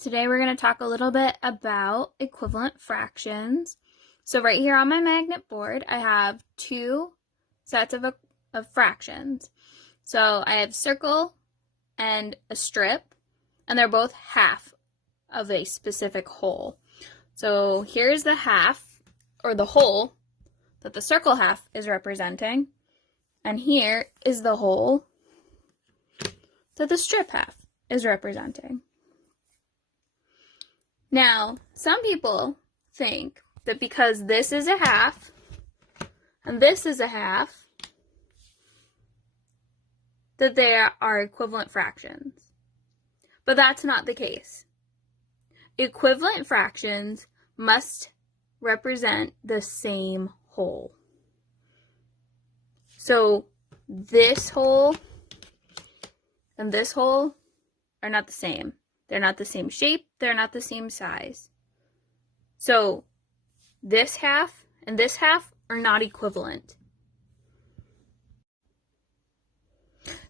Today we're going to talk a little bit about equivalent fractions. So right here on my magnet board, I have two sets of fractions. So I have circle and a strip, and they're both half of a specific whole. So here's the half, or the whole, that the circle half is representing, and here is the whole that the strip half is representing. Now, some people think that because this is a half and this is a half, that they are equivalent fractions. But that's not the case. Equivalent fractions must represent the same whole. So this whole and this whole are not the same. They're not the same shape. They're not the same size. So this half and this half are not equivalent.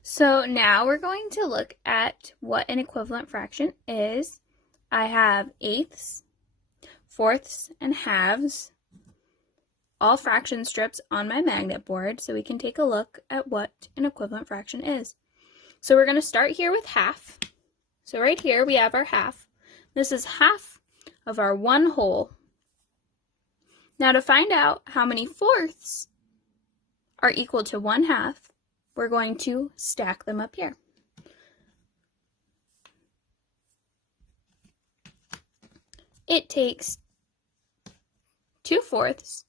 So now we're going to look at what an equivalent fraction is. I have eighths, fourths, and halves, all fraction strips on my magnet board, so we can take a look at what an equivalent fraction is. So we're going to start here with half. So right here we have our half. This is half of our one whole. Now to find out how many fourths are equal to one half, we're going to stack them up here. It takes 2/4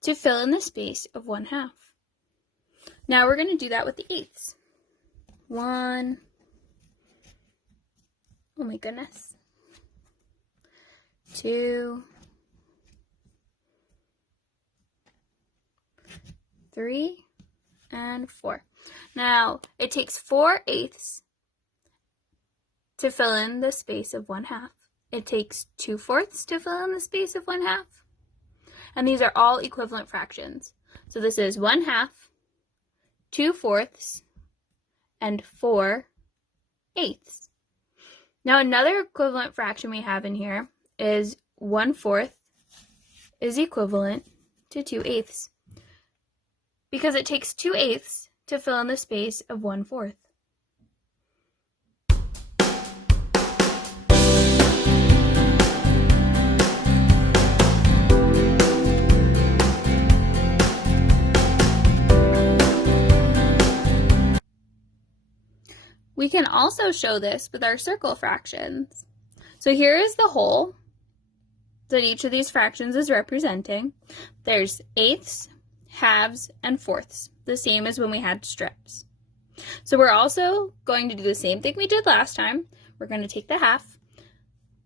to fill in the space of one half. Now we're going to do that with the eighths. 1, oh my goodness, 2, 3, and 4. Now, it takes 4/8 to fill in the space of one half. It takes 2/4 to fill in the space of one half. And these are all equivalent fractions. So this is 1/2, 2/4, and 4/8. Now another equivalent fraction we have in here is 1/4 is equivalent to 2/8, because it takes 2/8 to fill in the space of 1/4. We can also show this with our circle fractions. So here is the whole that each of these fractions is representing. There's eighths, halves, and fourths, the same as when we had strips. So we're also going to do the same thing we did last time. We're going to take the half,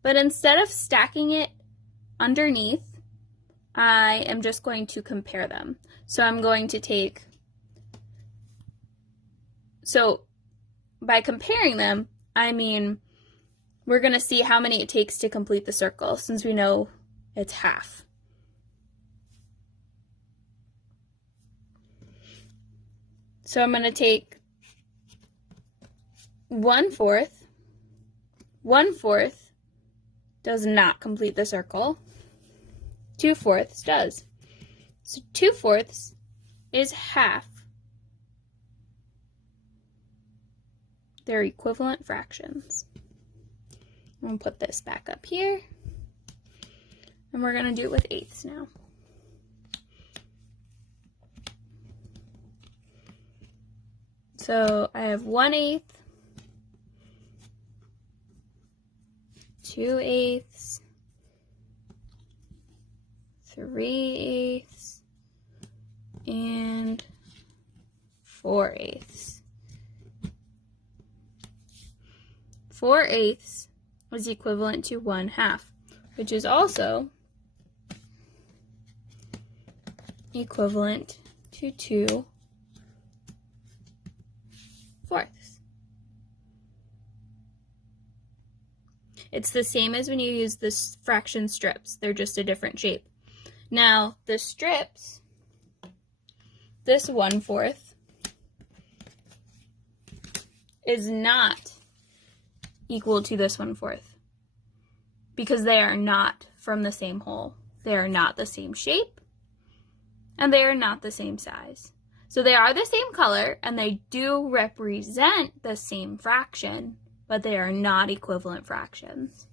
but instead of stacking it underneath, I am just going to compare them. So I'm going to take, by comparing them, I mean we're going to see how many it takes to complete the circle, since we know it's half. So I'm going to take 1/4. 1/4 does not complete the circle. 2/4 does. So 2/4 is half. They're equivalent fractions. I'm going to put this back up here, and we're going to do it with eighths now. So I have 1/8, 2/8, 3/8, and 4/8. 4/8 is equivalent to 1/2, which is also equivalent to 2/4. It's the same as when you use the fraction strips. They're just a different shape. Now, the strips, this 1/4 is not equal to this 1/4 because they are not from the same whole. They are not the same shape, and they are not the same size. So they are the same color, and they do represent the same fraction, but they are not equivalent fractions.